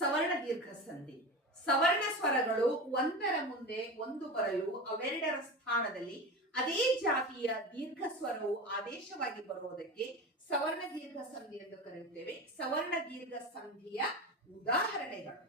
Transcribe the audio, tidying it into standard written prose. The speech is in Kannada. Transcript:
ಸವರ್ಣ ದೀರ್ಘ ಸಂಧಿ. ಸವರ್ಣ ಸ್ವರಗಳು ಒಂದರ ಮುಂದೆ ಒಂದು ಬರಲು ಅವೆರಡರ ಸ್ಥಾನದಲ್ಲಿ ಅದೇ ಜಾತಿಯ ದೀರ್ಘ ಸ್ವರವು ಆದೇಶವಾಗಿ ಬರುವುದಕ್ಕೆ ಸವರ್ಣ ದೀರ್ಘ ಸಂಧಿ ಎಂದು ಕರೆಯುತ್ತೇವೆ. ಸವರ್ಣ ದೀರ್ಘ ಸಂಧಿಯ ಉದಾಹರಣೆಗಳು: